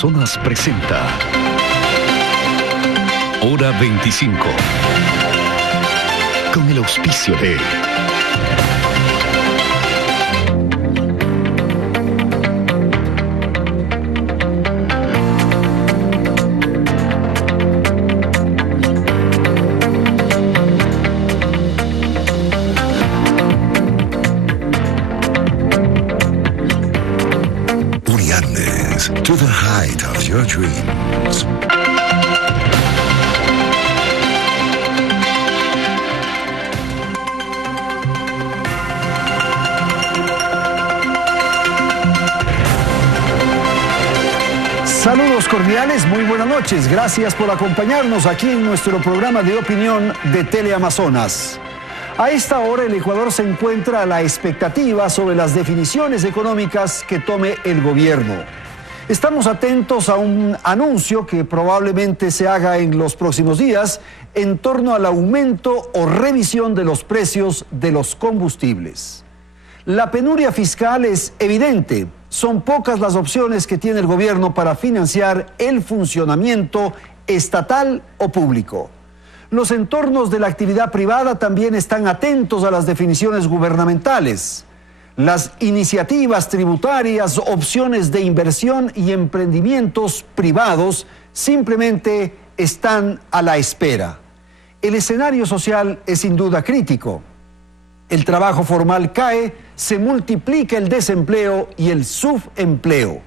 Teleamazonas presenta Hora 25, con el auspicio de Uniandes, to the height of your dreams. Saludos cordiales, muy buenas noches. Gracias por acompañarnos aquí en nuestro programa de opinión de Teleamazonas. A esta hora el Ecuador se encuentra a la expectativa sobre las definiciones económicas que tome el gobierno. Estamos atentos a un anuncio que probablemente se haga en los próximos días en torno al aumento o revisión de los precios de los combustibles. La penuria fiscal es evidente. Son pocas las opciones que tiene el gobierno para financiar el funcionamiento estatal o público. Los entornos de la actividad privada también están atentos a las definiciones gubernamentales. Las iniciativas tributarias, opciones de inversión y emprendimientos privados simplemente están a la espera. El escenario social es sin duda crítico. El trabajo formal cae, se multiplica el desempleo y el subempleo.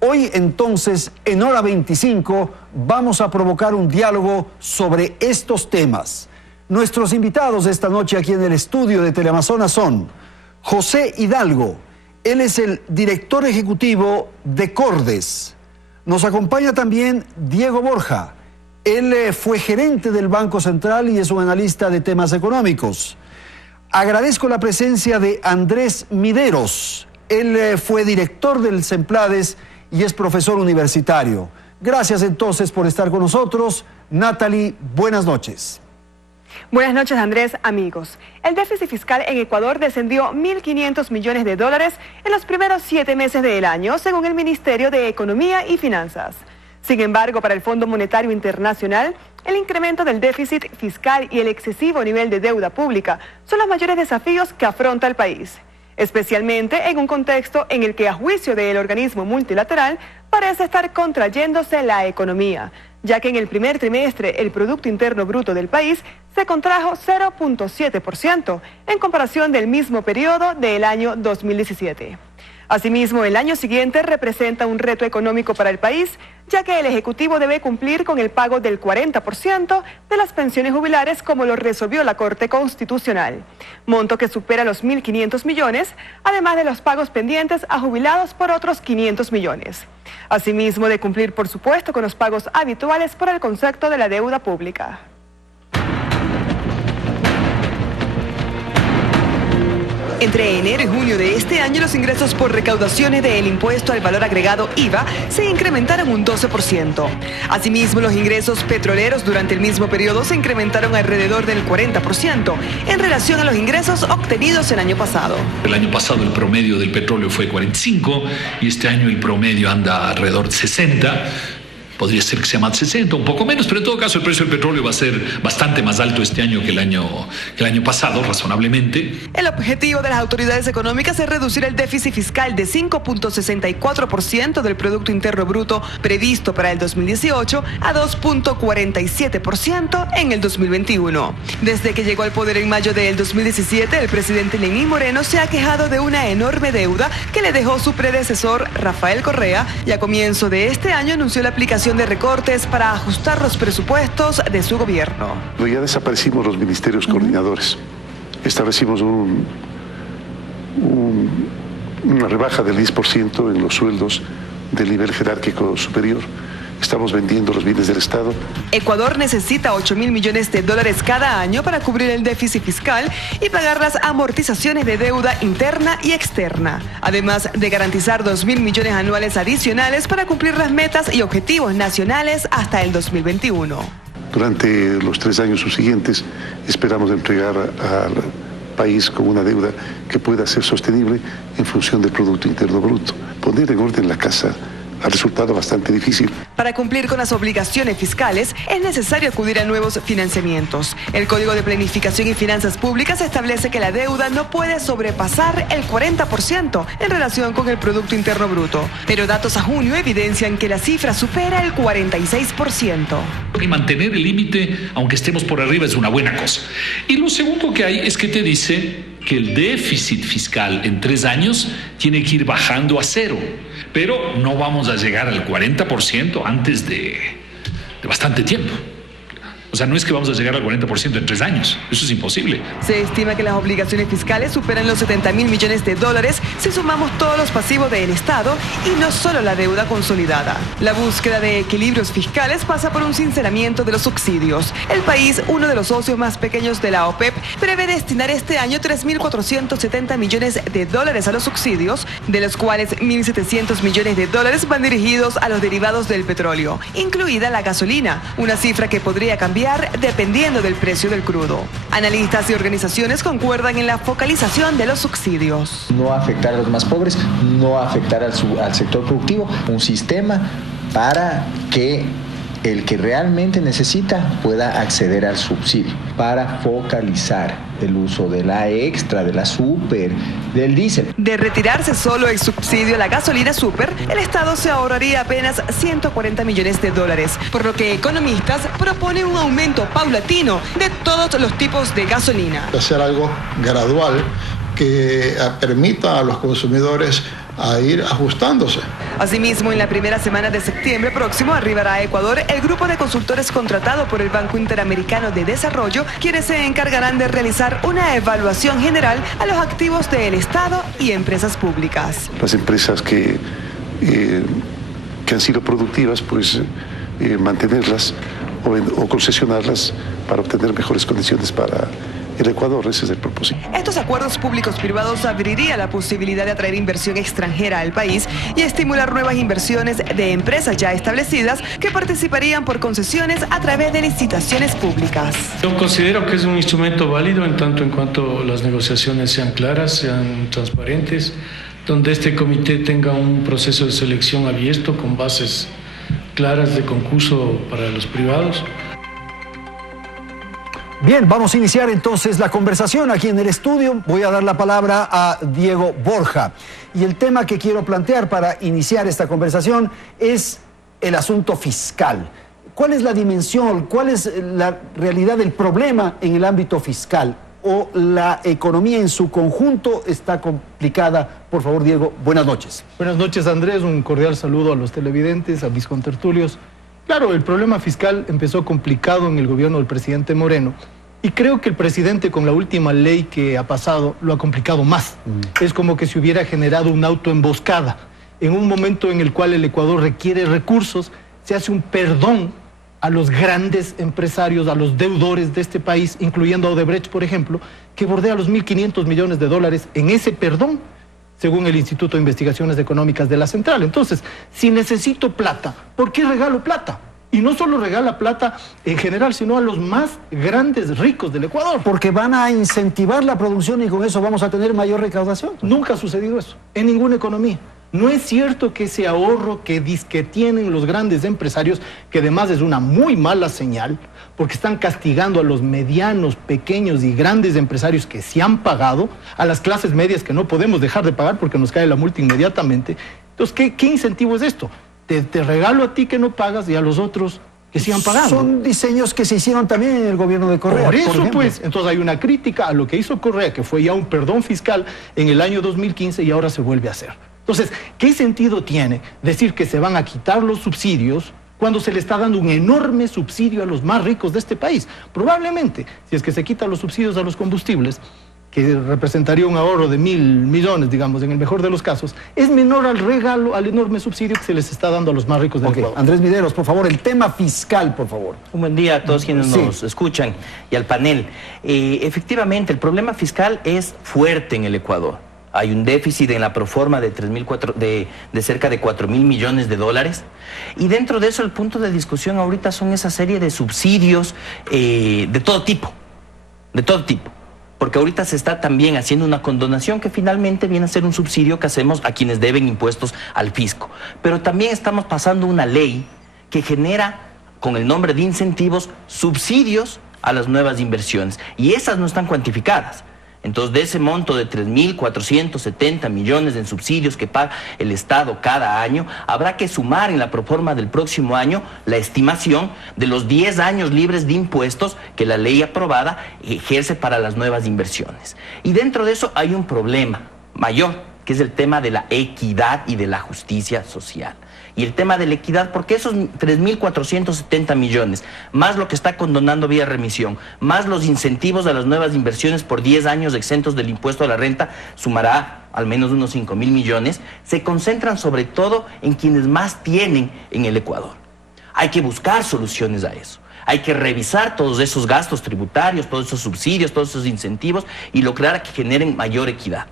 Hoy entonces, en Hora 25, vamos a provocar un diálogo sobre estos temas. Nuestros invitados esta noche aquí en el estudio de Teleamazonas son José Hidalgo. Él es el director ejecutivo de Cordes. Nos acompaña también Diego Borja. Él fue gerente del Banco Central y es un analista de temas económicos. Agradezco la presencia de Andrés Mideros. Él fue director del CEMPLADES y es profesor universitario. Gracias entonces por estar con nosotros. Natalie, buenas noches. Buenas noches, Andrés, amigos. El déficit fiscal en Ecuador descendió 1.500 millones de dólares en los primeros 7 meses del año, según el Ministerio de Economía y Finanzas. Sin embargo, para el Fondo Monetario Internacional, el incremento del déficit fiscal y el excesivo nivel de deuda pública son los mayores desafíos que afronta el país, especialmente en un contexto en el que, a juicio del organismo multilateral, parece estar contrayéndose la economía, ya que en el primer trimestre el Producto Interno Bruto del país se contrajo 0.7% en comparación del mismo periodo del año 2017. Asimismo, el año siguiente representa un reto económico para el país, ya que el Ejecutivo debe cumplir con el pago del 40% de las pensiones jubilares, como lo resolvió la Corte Constitucional, monto que supera los 1.500 millones, además de los pagos pendientes a jubilados por otros 500 millones. Asimismo, de cumplir, por supuesto, con los pagos habituales por el concepto de la deuda pública. Entre enero y junio de este año, los ingresos por recaudaciones del impuesto al valor agregado IVA se incrementaron un 12%. Asimismo, los ingresos petroleros durante el mismo periodo se incrementaron alrededor del 40% en relación a los ingresos obtenidos el año pasado. El año pasado el promedio del petróleo fue 45 y este año el promedio anda alrededor de 60. Podría ser que sea más 60, un poco menos, pero en todo caso el precio del petróleo va a ser bastante más alto este año que el año pasado, razonablemente. El objetivo de las autoridades económicas es reducir el déficit fiscal de 5.64% del Producto Interno Bruto previsto para el 2018 a 2.47% en el 2021. Desde que llegó al poder en mayo del 2017, el presidente Lenín Moreno se ha quejado de una enorme deuda que le dejó su predecesor Rafael Correa, y a comienzo de este año anunció la aplicación de recortes para ajustar los presupuestos de su gobierno. Ya desaparecimos los ministerios coordinadores. Establecimos una rebaja del 10% en los sueldos del nivel jerárquico superior. Estamos vendiendo los bienes del Estado. Ecuador necesita 8.000 millones de dólares cada año para cubrir el déficit fiscal y pagar las amortizaciones de deuda interna y externa, además de garantizar 2.000 millones anuales adicionales para cumplir las metas y objetivos nacionales hasta el 2021. Durante los 3 años subsiguientes esperamos entregar al país con una deuda que pueda ser sostenible en función del Producto Interno Bruto. Poner en orden la casa ha resultado bastante difícil. Para cumplir con las obligaciones fiscales es necesario acudir a nuevos financiamientos. El Código de Planificación y Finanzas Públicas establece que la deuda no puede sobrepasar el 40% en relación con el Producto Interno Bruto, pero datos a junio evidencian que la cifra supera el 46%. Y mantener el límite, aunque estemos por arriba, es una buena cosa. Y lo segundo que hay es que te dice que el déficit fiscal en 3 años tiene que ir bajando a 0, pero no vamos a llegar al 40% antes de bastante tiempo. O sea, no es que vamos a llegar al 40% en 3 años. Eso es imposible. Se estima que las obligaciones fiscales superan los 70.000 millones de dólares si sumamos todos los pasivos del Estado y no solo la deuda consolidada. La búsqueda de equilibrios fiscales pasa por un sinceramiento de los subsidios. El país, uno de los socios más pequeños de la OPEP, prevé destinar este año 3.470 millones de dólares a los subsidios, de los cuales 1.700 millones de dólares van dirigidos a los derivados del petróleo, incluida la gasolina, una cifra que podría cambiar dependiendo del precio del crudo. Analistas y organizaciones concuerdan en la focalización de los subsidios. No afectar a los más pobres, no afectar al sector productivo, un sistema para que el que realmente necesita pueda acceder al subsidio, para focalizar el uso de la extra, de la super, del diésel. De retirarse solo el subsidio a la gasolina super, el Estado se ahorraría apenas 140 millones de dólares, por lo que economistas proponen un aumento paulatino de todos los tipos de gasolina. Hacer algo gradual que permita a los consumidores a ir ajustándose. Asimismo, en la primera semana de septiembre próximo arribará a Ecuador el grupo de consultores contratado por el Banco Interamericano de Desarrollo, quienes se encargarán de realizar una evaluación general a los activos del Estado y empresas públicas. Las empresas que han sido productivas, pues mantenerlas o concesionarlas para obtener mejores condiciones para el Ecuador. Ese es el propósito. Estos acuerdos públicos-privados abrirían la posibilidad de atraer inversión extranjera al país y estimular nuevas inversiones de empresas ya establecidas que participarían por concesiones a través de licitaciones públicas. Yo considero que es un instrumento válido en tanto en cuanto las negociaciones sean claras, sean transparentes, donde este comité tenga un proceso de selección abierto con bases claras de concurso para los privados. Bien, vamos a iniciar entonces la conversación aquí en el estudio. Voy a dar la palabra a Diego Borja. Y el tema que quiero plantear para iniciar esta conversación es el asunto fiscal. ¿Cuál es la dimensión, cuál es la realidad del problema en el ámbito fiscal? ¿O la economía en su conjunto está complicada? Por favor, Diego, buenas noches. Buenas noches, Andrés. Un cordial saludo a los televidentes, a mis contertulios. Claro, el problema fiscal empezó complicado en el gobierno del presidente Moreno y creo que el presidente con la última ley que ha pasado lo ha complicado más. Es como que se hubiera generado una autoemboscada. En un momento en el cual el Ecuador requiere recursos, se hace un perdón a los grandes empresarios, a los deudores de este país, incluyendo a Odebrecht, por ejemplo, que bordea los 1.500 millones de dólares en ese perdón, según el Instituto de Investigaciones Económicas de la Central. Entonces, si necesito plata, ¿por qué regalo plata? Y no solo regala plata en general, sino a los más grandes ricos del Ecuador. Porque van a incentivar la producción y con eso vamos a tener mayor recaudación. Nunca ha sucedido eso, en ninguna economía. No es cierto que ese ahorro que tienen los grandes empresarios, que además es una muy mala señal, porque están castigando a los medianos, pequeños y grandes empresarios que se han pagado, a las clases medias que no podemos dejar de pagar porque nos cae la multa inmediatamente. Entonces, ¿qué incentivo es esto? Te regalo a ti que no pagas y a los otros que sigan pagando. Son diseños que se hicieron también en el gobierno de Correa. Por eso, pues, entonces hay una crítica a lo que hizo Correa, que fue ya un perdón fiscal en el año 2015 y ahora se vuelve a hacer. Entonces, ¿qué sentido tiene decir que se van a quitar los subsidios cuando se le está dando un enorme subsidio a los más ricos de este país? Probablemente, si es que se quitan los subsidios a los combustibles, que representaría un ahorro de 1.000 millones, digamos, en el mejor de los casos, es menor al regalo, al enorme subsidio que se les está dando a los más ricos del Ecuador. Andrés Mideros, por favor, el tema fiscal, por favor. Un buen día a todos quienes nos escuchan y al panel. Efectivamente, el problema fiscal es fuerte en el Ecuador. Hay un déficit en la proforma de cerca de 4.000 millones de dólares. Y dentro de eso el punto de discusión ahorita son esa serie de subsidios de todo tipo. porque ahorita se está también haciendo una condonación que finalmente viene a ser un subsidio que hacemos a quienes deben impuestos al fisco. Pero también estamos pasando una ley que genera, con el nombre de incentivos, subsidios a las nuevas inversiones, y esas no están cuantificadas. Entonces, de ese monto de 3.470 millones en subsidios que paga el Estado cada año, habrá que sumar en la proforma del próximo año la estimación de los 10 años libres de impuestos que la ley aprobada ejerce para las nuevas inversiones. Y dentro de eso hay un problema mayor, que es el tema de la equidad y de la justicia social. Y el tema de la equidad, porque esos 3.470 millones, más lo que está condonando vía remisión, más los incentivos a las nuevas inversiones por 10 años exentos del impuesto a la renta, sumará al menos unos 5.000 millones, se concentran sobre todo en quienes más tienen en el Ecuador. Hay que buscar soluciones a eso. Hay que revisar todos esos gastos tributarios, todos esos subsidios, todos esos incentivos y lograr que generen mayor equidad.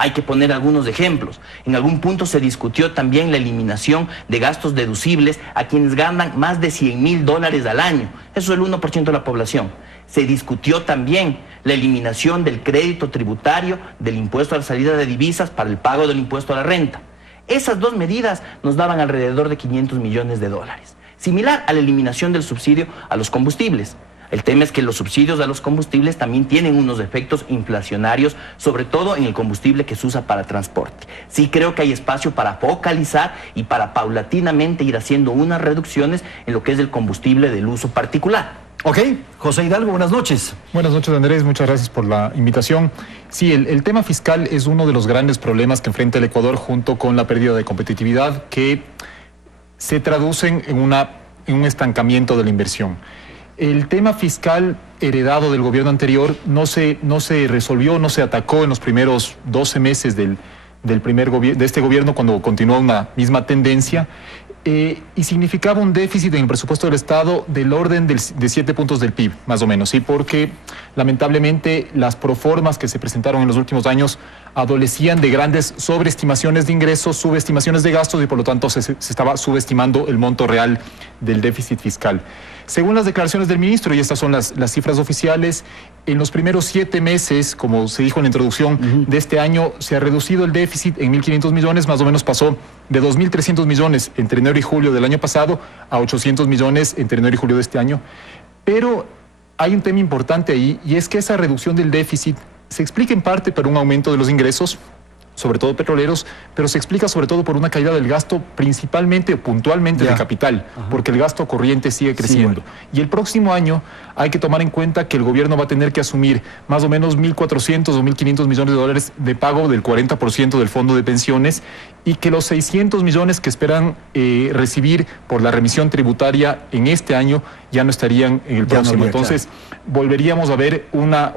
Hay que poner algunos ejemplos. En algún punto se discutió también la eliminación de gastos deducibles a quienes ganan más de $100.000 al año. Eso es el 1% de la población. Se discutió también la eliminación del crédito tributario del impuesto a la salida de divisas para el pago del impuesto a la renta. Esas dos medidas nos daban alrededor de $500 millones. Similar a la eliminación del subsidio a los combustibles. El tema es que los subsidios a los combustibles también tienen unos efectos inflacionarios, sobre todo en el combustible que se usa para transporte. Sí creo que hay espacio para focalizar y para paulatinamente ir haciendo unas reducciones en lo que es el combustible del uso particular. Ok, José Hidalgo, buenas noches. Buenas noches, Andrés, muchas gracias por la invitación. Sí, el tema fiscal es uno de los grandes problemas que enfrenta el Ecuador junto con la pérdida de competitividad que se traducen en un estancamiento de la inversión. El tema fiscal heredado del gobierno anterior no se resolvió, no se atacó en los primeros 12 meses de este gobierno cuando continuó una misma tendencia y significaba un déficit en el presupuesto del Estado del orden de 7 puntos del PIB, más o menos, ¿sí? Porque lamentablemente las proformas que se presentaron en los últimos años adolecían de grandes sobreestimaciones de ingresos, subestimaciones de gastos y por lo tanto se estaba subestimando el monto real del déficit fiscal. Según las declaraciones del ministro, y estas son las cifras oficiales, en los primeros 7 meses, como se dijo en la introducción de este año, se ha reducido el déficit en 1.500 millones, más o menos pasó de 2.300 millones entre enero y julio del año pasado a 800 millones entre enero y julio de este año. Pero hay un tema importante ahí, y es que esa reducción del déficit se explica en parte por un aumento de los ingresos, sobre todo petroleros, pero se explica sobre todo por una caída del gasto principalmente, puntualmente de capital, porque el gasto corriente sigue creciendo. Sí, bueno. Y el próximo año hay que tomar en cuenta que el gobierno va a tener que asumir más o menos 1.400 o 1.500 millones de dólares de pago del 40% del fondo de pensiones y que los 600 millones que esperan recibir por la remisión tributaria en este año ya no estarían en el próximo. Entonces, volveríamos a ver una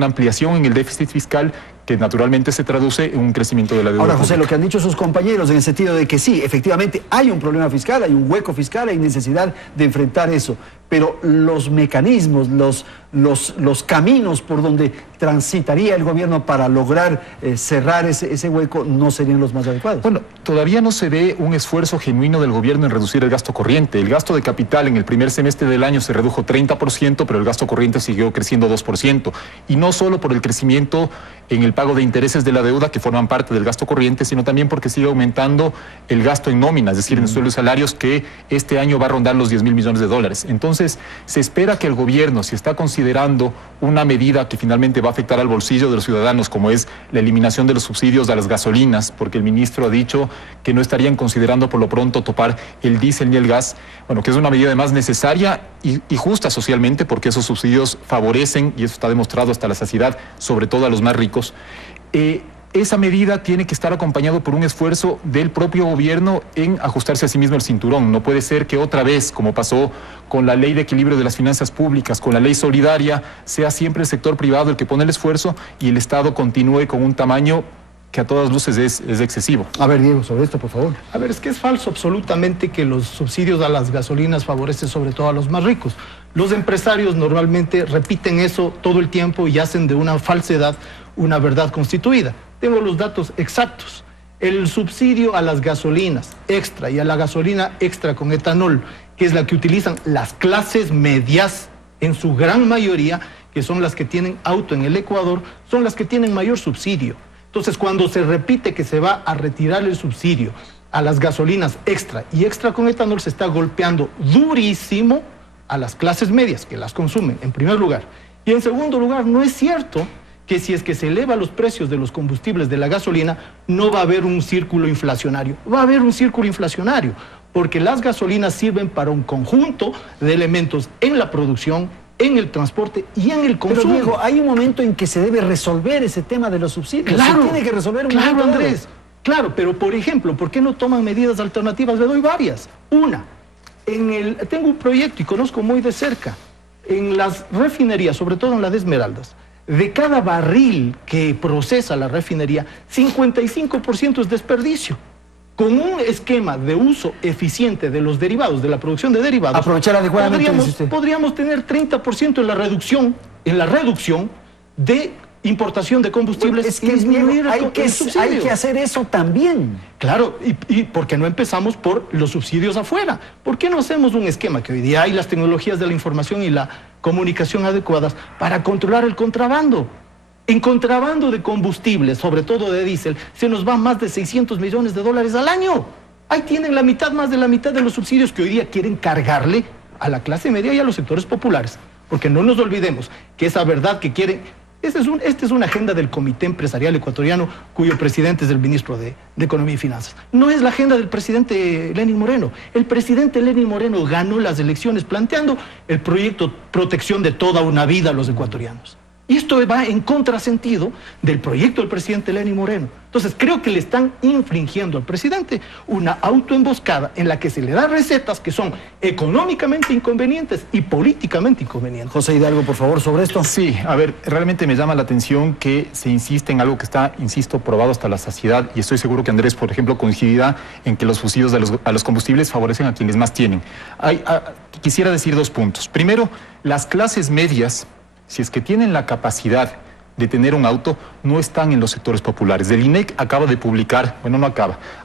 ampliación en el déficit fiscal que naturalmente se traduce en un crecimiento de la deuda. Ahora, José, lo que han dicho sus compañeros en el sentido de que sí, efectivamente hay un problema fiscal, hay un hueco fiscal, hay necesidad de enfrentar eso, pero los mecanismos, los caminos por donde transitaría el gobierno para lograr cerrar ese hueco no serían los más adecuados. Bueno, todavía no se ve un esfuerzo genuino del gobierno en reducir el gasto corriente. El gasto de capital en el primer semestre del año se redujo 30%, pero el gasto corriente siguió creciendo 2%. Y no solo por el crecimiento en el pago de intereses de la deuda que forman parte del gasto corriente, sino también porque sigue aumentando el gasto en nómina, es decir, en sueldos y salarios, que este año va a rondar los 10.000 millones de dólares. Entonces, se espera que el gobierno, si está considerando una medida que finalmente va a afectar al bolsillo de los ciudadanos, como es la eliminación de los subsidios a las gasolinas, porque el ministro ha dicho que no estarían considerando por lo pronto topar el diésel ni el gas, bueno, que es una medida además necesaria y justa socialmente, porque esos subsidios favorecen, y eso está demostrado hasta la saciedad, sobre todo a los más ricos. Esa medida tiene que estar acompañado por un esfuerzo del propio gobierno en ajustarse a sí mismo el cinturón. No puede ser que otra vez, como pasó con la ley de equilibrio de las finanzas públicas, con la ley solidaria, sea siempre el sector privado el que pone el esfuerzo y el Estado continúe con un tamaño que a todas luces es excesivo. A ver, Diego, sobre esto, por favor. A ver, es que es falso absolutamente que los subsidios a las gasolinas favorecen sobre todo a los más ricos. Los empresarios normalmente repiten eso todo el tiempo y hacen de una falsedad una verdad constituida. Tengo los datos exactos. El subsidio a las gasolinas extra y a la gasolina extra con etanol, que es la que utilizan las clases medias en su gran mayoría, que son las que tienen auto en el Ecuador, son las que tienen mayor subsidio. Entonces, cuando se repite que se va a retirar el subsidio a las gasolinas extra y extra con etanol, se está golpeando durísimo a las clases medias que las consumen, en primer lugar. Y en segundo lugar, no es cierto que si es que se elevan los precios de los combustibles de la gasolina, no va a haber un círculo inflacionario. Va a haber un círculo inflacionario, porque las gasolinas sirven para un conjunto de elementos en la producción, en el transporte y en el consumo. Pero Diego, hay un momento en que se debe resolver ese tema de los subsidios. Claro, se tiene que resolver un claro, momento Andrés. Claro, pero por ejemplo, ¿por qué no toman medidas alternativas? Le doy varias. Una, tengo un proyecto y conozco muy de cerca, en las refinerías, sobre todo en la de Esmeraldas, de cada barril que procesa la refinería, 55% es desperdicio. Con un esquema de uso eficiente de los derivados, de la producción de derivados, aprovechar adecuadamente, podríamos tener 30% en la reducción de importación de combustibles. Es que disminuir hay que hacer eso también. Claro, y ¿por qué no empezamos por los subsidios afuera? ¿Por qué no hacemos un esquema que hoy día hay las tecnologías de la información y la comunicación adecuadas para controlar el contrabando? En contrabando de combustibles, sobre todo de diésel, se nos va más de 600 millones de dólares al año. Ahí tienen más de la mitad de los subsidios que hoy día quieren cargarle a la clase media y a los sectores populares. Porque no nos olvidemos que esa verdad que quieren... Esta es una agenda del Comité Empresarial Ecuatoriano, cuyo presidente es el ministro de Economía y Finanzas. No es la agenda del presidente Lenín Moreno. El presidente Lenín Moreno ganó las elecciones planteando el proyecto Protección de toda una vida a los ecuatorianos. Y esto va en contrasentido del proyecto del presidente Lenín Moreno. Entonces, creo que le están infringiendo al presidente una autoemboscada en la que se le da recetas que son económicamente inconvenientes y políticamente inconvenientes. José Hidalgo, por favor, sobre esto. Sí, a ver, realmente me llama la atención que se insiste en algo que está, insisto, probado hasta la saciedad, y estoy seguro que Andrés, por ejemplo, coincidirá en que los subsidios a los combustibles favorecen a quienes más tienen. Quisiera decir dos puntos. Primero, las clases medias, si es que tienen la capacidad de tener un auto, no están en los sectores populares. El INEC acaba de publicar,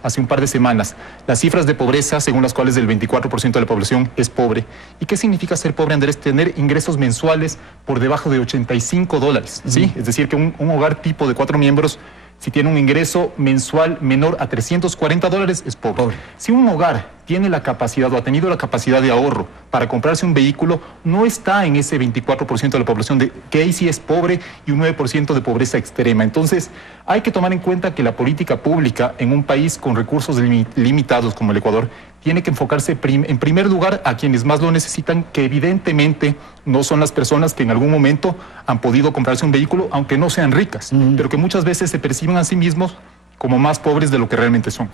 hace un par de semanas, las cifras de pobreza, según las cuales el 24% de la población es pobre. ¿Y qué significa ser pobre, Andrés? Tener ingresos mensuales por debajo de $85, ¿sí? Es decir, que un hogar tipo de 4 miembros, si tiene un ingreso mensual menor a $340, es pobre. Si un hogar tiene la capacidad o ha tenido la capacidad de ahorro para comprarse un vehículo, no está en ese 24% de la población, que ahí sí es pobre, y un 9% de pobreza extrema. Entonces, hay que tomar en cuenta que la política pública en un país con recursos limitados como el Ecuador tiene que enfocarse en primer lugar a quienes más lo necesitan, que evidentemente no son las personas que en algún momento han podido comprarse un vehículo, aunque no sean ricas, pero que muchas veces se perciben a sí mismos como más pobres de lo que realmente son.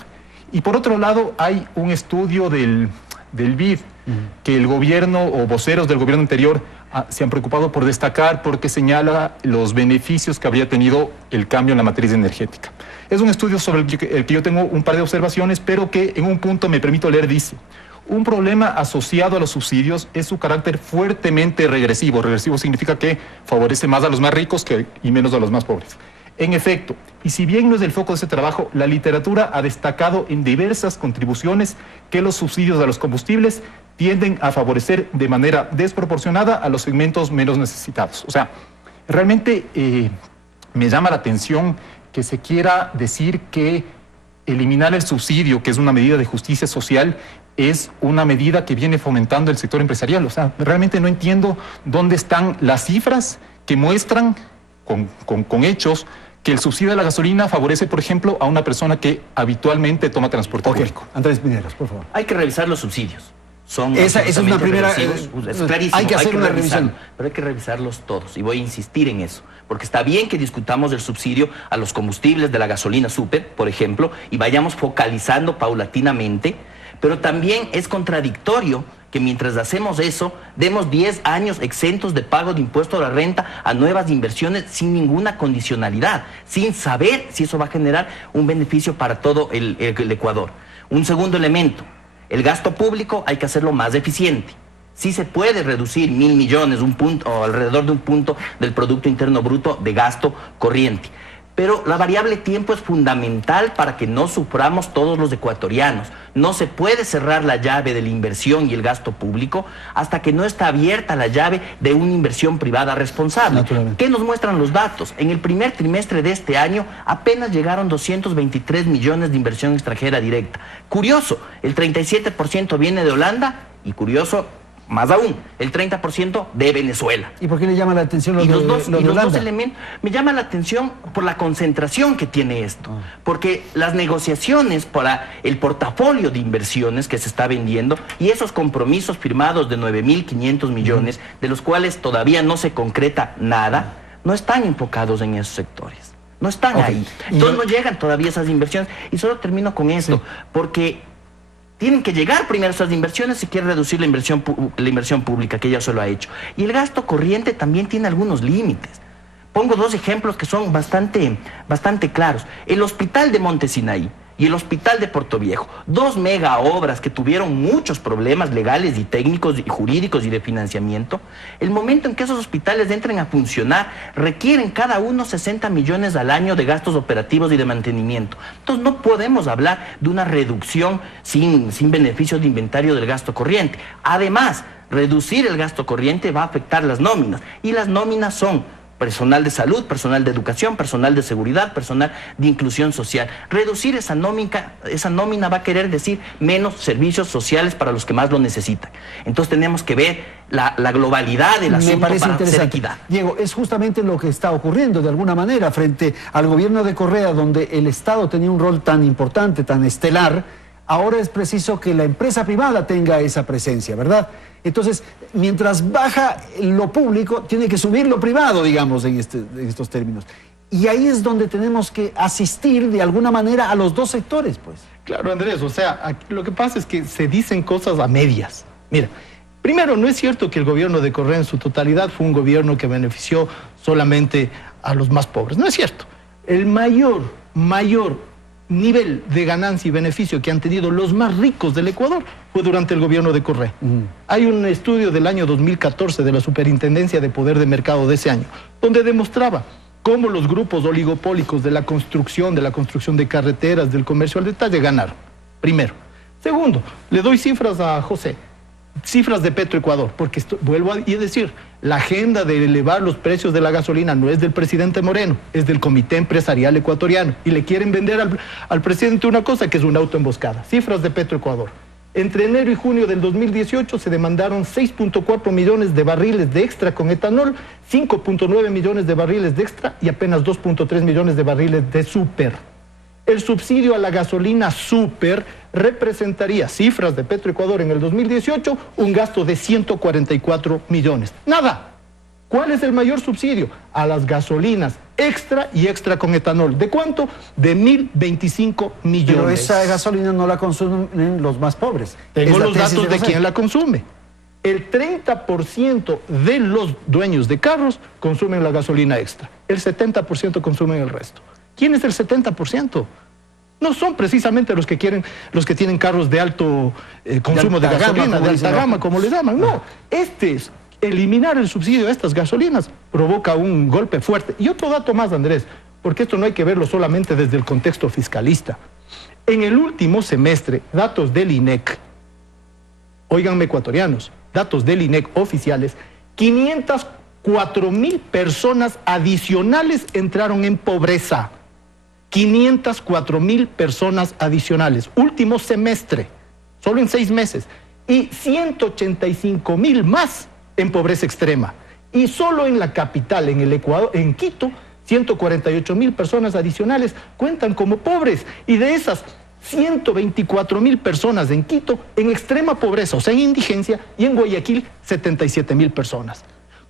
Y por otro lado, hay un estudio del BID que el gobierno o voceros del gobierno anterior se han preocupado por destacar, porque señala los beneficios que habría tenido el cambio en la matriz energética. Es un estudio sobre el que yo tengo un par de observaciones, pero que en un punto me permito leer, dice: un problema asociado a los subsidios es su carácter fuertemente regresivo. Regresivo significa que favorece más a los más ricos y menos a los más pobres. En efecto, y si bien no es el foco de este trabajo, la literatura ha destacado en diversas contribuciones que los subsidios a los combustibles tienden a favorecer de manera desproporcionada a los segmentos menos necesitados. O sea, realmente me llama la atención que se quiera decir que eliminar el subsidio, que es una medida de justicia social, es una medida que viene fomentando el sector empresarial. O sea, realmente no entiendo dónde están las cifras que muestran con hechos que el subsidio de la gasolina favorece, por ejemplo, a una persona que habitualmente toma transporte público. Andrés Pineros, por favor. Hay que revisar los subsidios. Esa es una primera... Es clarísimo, hay que hacer una revisión. Pero hay que revisarlos todos, y voy a insistir en eso, porque está bien que discutamos del subsidio a los combustibles de la gasolina súper, por ejemplo, y vayamos focalizando paulatinamente, pero también es contradictorio que mientras hacemos eso, demos 10 años exentos de pago de impuesto a la renta a nuevas inversiones sin ninguna condicionalidad, sin saber si eso va a generar un beneficio para todo el Ecuador. Un segundo elemento: el gasto público hay que hacerlo más eficiente. Sí se puede reducir 1.000 millones, un punto, o alrededor de un punto del Producto Interno Bruto de gasto corriente. Pero la variable tiempo es fundamental para que no suframos todos los ecuatorianos. No se puede cerrar la llave de la inversión y el gasto público hasta que no está abierta la llave de una inversión privada responsable. ¿Qué nos muestran los datos? En el primer trimestre de este año apenas llegaron 223 millones de inversión extranjera directa. Curioso, el 37% viene de Holanda y curioso, más aún, el 30% de Venezuela. ¿Y por qué le llama la atención los dos elementos? Me llama la atención por la concentración que tiene esto. Porque las negociaciones para el portafolio de inversiones que se está vendiendo y esos compromisos firmados de 9.500 millones, de los cuales todavía no se concreta nada, no están enfocados en esos sectores. No están ahí. Entonces no llegan todavía esas inversiones. Y solo termino con esto, porque tienen que llegar primero esas inversiones si quiere reducir la inversión pública, que ya se lo ha hecho. Y el gasto corriente también tiene algunos límites. Pongo dos ejemplos que son bastante claros. El hospital de Monte Sinaí y el hospital de Puerto Viejo, dos mega obras que tuvieron muchos problemas legales y técnicos y jurídicos y de financiamiento. El momento en que esos hospitales entren a funcionar requieren cada uno 60 millones al año de gastos operativos y de mantenimiento. Entonces no podemos hablar de una reducción sin beneficios de inventario del gasto corriente. Además, reducir el gasto corriente va a afectar las nóminas, y las nóminas son personal de salud, personal de educación, personal de seguridad, personal de inclusión social. Reducir esa nómina va a querer decir menos servicios sociales para los que más lo necesitan. Entonces tenemos que ver la globalidad del asunto para hacer equidad. Diego, es justamente lo que está ocurriendo de alguna manera frente al gobierno de Correa, donde el Estado tenía un rol tan importante, tan estelar. Ahora es preciso que la empresa privada tenga esa presencia, ¿verdad? Entonces, mientras baja lo público, tiene que subir lo privado, digamos, en estos términos. Y ahí es donde tenemos que asistir de alguna manera a los dos sectores, pues. Claro, Andrés, o sea, lo que pasa es que se dicen cosas a medias. Mira, primero, no es cierto que el gobierno de Correa en su totalidad fue un gobierno que benefició solamente a los más pobres. No es cierto. El mayor nivel de ganancia y beneficio que han tenido los más ricos del Ecuador fue durante el gobierno de Correa. Hay un estudio del año 2014 de la Superintendencia de Poder de Mercado de ese año, donde demostraba cómo los grupos oligopólicos de la construcción de carreteras, del comercio al detalle ganaron. Primero. Segundo, le doy cifras a José. Cifras de Petroecuador, porque vuelvo a decir, la agenda de elevar los precios de la gasolina no es del presidente Moreno, es del Comité Empresarial Ecuatoriano, y le quieren vender al presidente una cosa que es una autoemboscada. Cifras de Petroecuador. Entre enero y junio del 2018 se demandaron 6.4 millones de barriles de extra con etanol, 5.9 millones de barriles de extra y apenas 2.3 millones de barriles de super. El subsidio a la gasolina super representaría, cifras de Petroecuador en el 2018, un gasto de 144 millones. Nada. ¿Cuál es el mayor subsidio? A las gasolinas extra y extra con etanol. ¿De cuánto? De 1.025 millones. Pero esa gasolina no la consumen los más pobres. Tengo los datos de quién la consume. El 30% de los dueños de carros consumen la gasolina extra. El 70% consumen el resto. ¿Quién es el 70%? No son precisamente los que tienen carros de alto consumo de gasolina, de alta gama, como le llaman. No, eliminar el subsidio a estas gasolinas provoca un golpe fuerte. Y otro dato más, Andrés, porque esto no hay que verlo solamente desde el contexto fiscalista. En el último semestre, datos del INEC, óiganme ecuatorianos, datos del INEC oficiales, 504,000 personas adicionales entraron en pobreza. 504,000 personas adicionales. Último semestre, solo en 6 meses. Y 185,000 más en pobreza extrema. Y solo en la capital, en el Ecuador, en Quito, 148,000 personas adicionales cuentan como pobres. Y de esas, 124,000 personas en Quito en extrema pobreza, o sea, en indigencia, y en Guayaquil, 77,000 personas.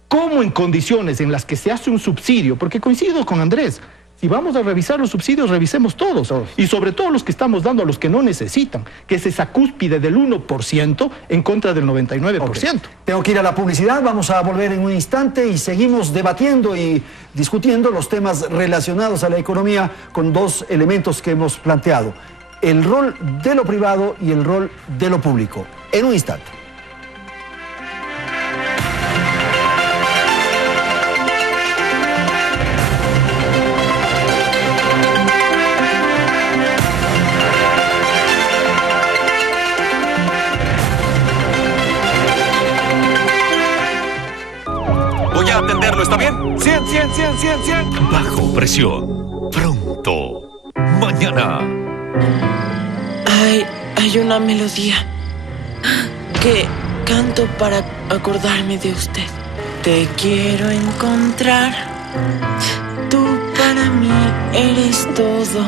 ¿Cómo en condiciones en las que se hace un subsidio? Porque coincido con Andrés, si vamos a revisar los subsidios, revisemos todos. Y sobre todo los que estamos dando a los que no necesitan, que es esa cúspide del 1% en contra del 99%. Okay. Tengo que ir a la publicidad, vamos a volver en un instante y seguimos debatiendo y discutiendo los temas relacionados a la economía con dos elementos que hemos planteado: el rol de lo privado y el rol de lo público. En un instante. 100. Bajo presión. Pronto. Mañana. Hay una melodía que canto para acordarme de usted. Te quiero encontrar. Tú para mí eres todo.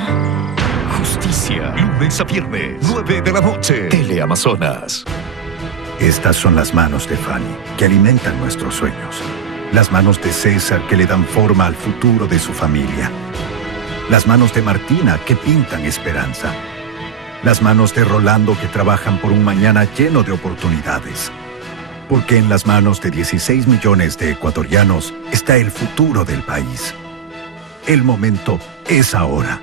Justicia. Lunes a viernes, 9 de la noche. Teleamazonas. Estas son las manos de Fanny, que alimentan nuestros sueños. Las manos de César, que le dan forma al futuro de su familia. Las manos de Martina, que pintan esperanza. Las manos de Rolando, que trabajan por un mañana lleno de oportunidades. Porque en las manos de 16 millones de ecuatorianos está el futuro del país. El momento es ahora.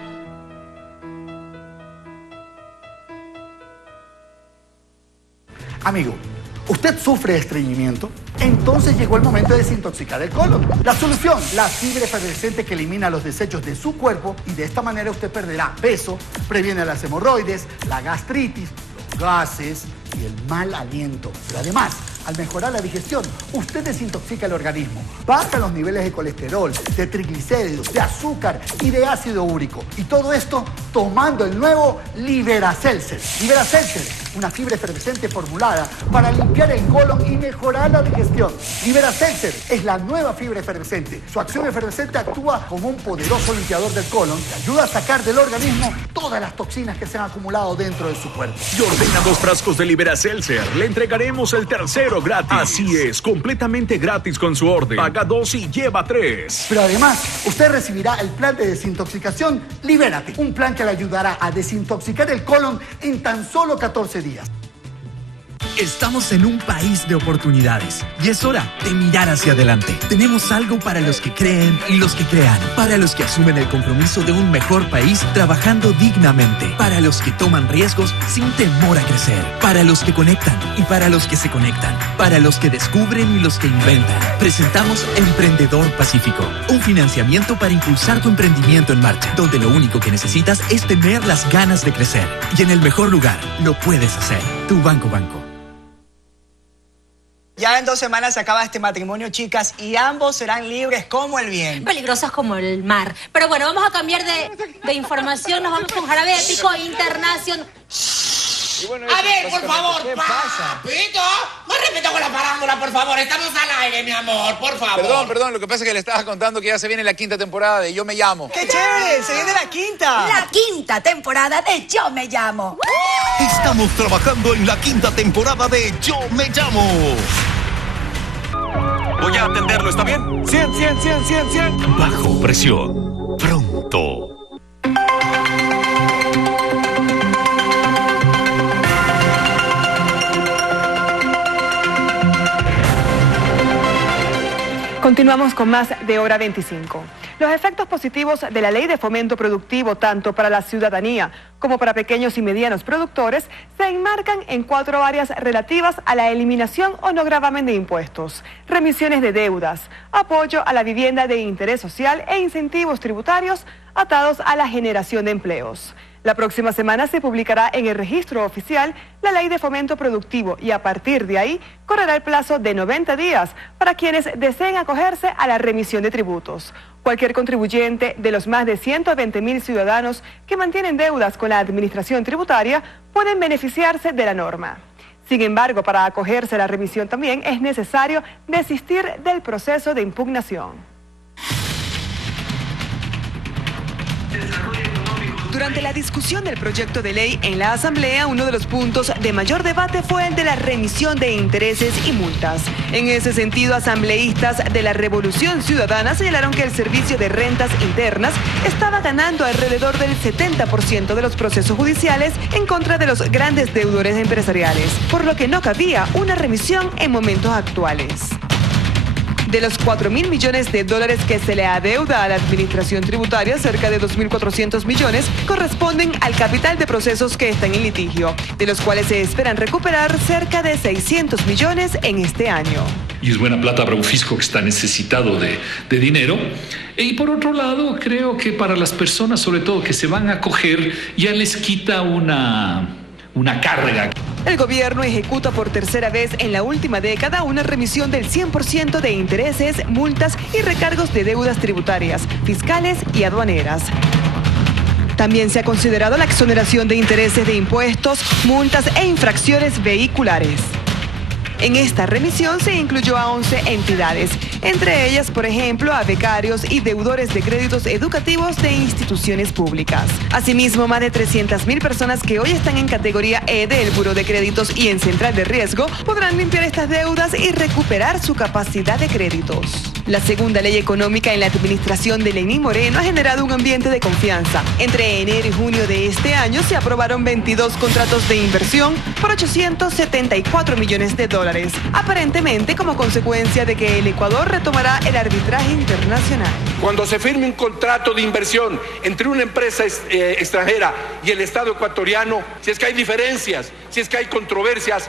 Amigo, ¿usted sufre de estreñimiento? Entonces llegó el momento de desintoxicar el colon. La solución, la fibra efervescente que elimina los desechos de su cuerpo y de esta manera usted perderá peso, previene las hemorroides, la gastritis, los gases y el mal aliento. Pero además, al mejorar la digestión, usted desintoxica el organismo, baja los niveles de colesterol, de triglicéridos, de azúcar y de ácido úrico. Y todo esto tomando el nuevo Liberacelser. Liberacelser, una fibra efervescente formulada para limpiar el colon y mejorar la digestión. Liberacelser es la nueva fibra efervescente. Su acción efervescente actúa como un poderoso limpiador del colon que ayuda a sacar del organismo todas las toxinas que se han acumulado dentro de su cuerpo. Y ordena 2 frascos de Liberacelser. Le entregaremos el tercero gratis. Así es, completamente gratis con su orden. Paga 2 y lleva 3. Pero además, usted recibirá el plan de desintoxicación Libérate. Un plan que le ayudará a desintoxicar el colon en tan solo 14 días. Estamos en un país de oportunidades y es hora de mirar hacia adelante. Tenemos algo para los que creen y los que crean, para los que asumen el compromiso de un mejor país trabajando dignamente, para los que toman riesgos sin temor a crecer, para los que conectan y para los que se conectan, para los que descubren y los que inventan. Presentamos Emprendedor Pacífico, un financiamiento para impulsar tu emprendimiento en marcha, donde lo único que necesitas es tener las ganas de crecer. Y en el mejor lugar lo puedes hacer. Tu Banco. Ya en 2 semanas se acaba este matrimonio, chicas, y ambos serán libres como el viento. Peligrosas como el mar. Pero bueno, vamos a cambiar de información. Nos vamos con Jarabe Épico Internacional. Bueno, a ver, por favor, ¿qué pasa? Papito, más respeto con la parándula, por favor. Estamos al aire, mi amor, por favor. Perdón, lo que pasa es que le estaba contando que ya se viene la 5ª temporada de Yo Me Llamo. ¡Qué chévere! ¡Se viene la 5ª! La 5ª temporada de Yo Me Llamo. Estamos trabajando en la 5ª temporada de Yo Me Llamo. Voy a atenderlo, ¿está bien? 100. Bajo presión. Pronto. Continuamos con más de Hora 25. Los efectos positivos de la Ley de Fomento Productivo, tanto para la ciudadanía como para pequeños y medianos productores, se enmarcan en 4 áreas relativas a la eliminación o no gravamen de impuestos, remisiones de deudas, apoyo a la vivienda de interés social e incentivos tributarios atados a la generación de empleos. La próxima semana se publicará en el registro oficial la Ley de Fomento Productivo y a partir de ahí correrá el plazo de 90 días para quienes deseen acogerse a la remisión de tributos. Cualquier contribuyente de los más de 120.000 ciudadanos que mantienen deudas con la administración tributaria pueden beneficiarse de la norma. Sin embargo, para acogerse a la remisión también es necesario desistir del proceso de impugnación. Durante la discusión del proyecto de ley en la Asamblea, uno de los puntos de mayor debate fue el de la remisión de intereses y multas. En ese sentido, asambleístas de la Revolución Ciudadana señalaron que el Servicio de Rentas Internas estaba ganando alrededor del 70% de los procesos judiciales en contra de los grandes deudores empresariales, por lo que no cabía una remisión en momentos actuales. De los 4.000 millones de dólares que se le adeuda a la administración tributaria, cerca de 2.400 millones corresponden al capital de procesos que están en litigio, de los cuales se esperan recuperar cerca de 600 millones en este año. Y es buena plata para un fisco que está necesitado de dinero. Y por otro lado, creo que para las personas, sobre todo, que se van a acoger, ya les quita una una carga. El gobierno ejecuta por tercera vez en la última década una remisión del 100% de intereses, multas y recargos de deudas tributarias, fiscales y aduaneras. También se ha considerado la exoneración de intereses de impuestos, multas e infracciones vehiculares. En esta remisión se incluyó a 11 entidades, entre ellas, por ejemplo, a becarios y deudores de créditos educativos de instituciones públicas. Asimismo, más de 300.000 personas que hoy están en categoría E del Buró de Créditos y en Central de Riesgo podrán limpiar estas deudas y recuperar su capacidad de créditos. La segunda ley económica en la administración de Lenín Moreno ha generado un ambiente de confianza. Entre enero y junio de este año se aprobaron 22 contratos de inversión por 874 millones de dólares, aparentemente como consecuencia de que el Ecuador retomará el arbitraje internacional. Cuando se firme un contrato de inversión entre una empresa extranjera y el Estado ecuatoriano, si es que hay diferencias, si es que hay controversias,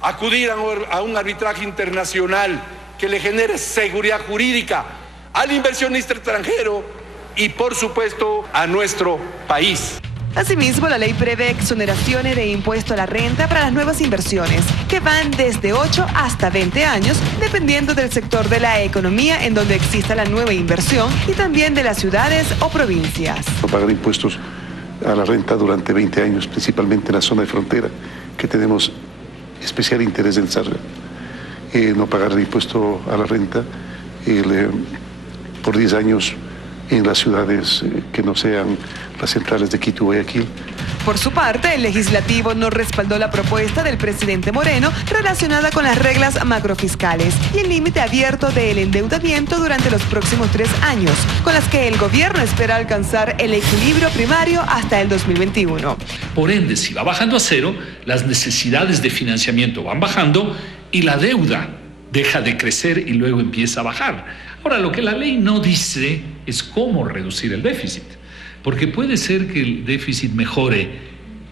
acudir a un arbitraje internacional que le genere seguridad jurídica al inversionista extranjero y, por supuesto, a nuestro país. Asimismo, la ley prevé exoneraciones de impuesto a la renta para las nuevas inversiones, que van desde 8 hasta 20 años, dependiendo del sector de la economía en donde exista la nueva inversión y también de las ciudades o provincias. No pagar impuestos a la renta durante 20 años, principalmente en la zona de frontera, que tenemos especial interés en desarrollo. No pagar el impuesto a la renta por 10 años en las ciudades que no sean las centrales de Quito y Guayaquil. Por su parte, el legislativo no respaldó la propuesta del presidente Moreno relacionada con las reglas macrofiscales y el límite abierto del endeudamiento durante los próximos 3 años, con las que el gobierno espera alcanzar el equilibrio primario hasta el 2021. Por ende, si va bajando a cero, las necesidades de financiamiento van bajando y la deuda deja de crecer y luego empieza a bajar. Ahora, lo que la ley no dice es cómo reducir el déficit, porque puede ser que el déficit mejore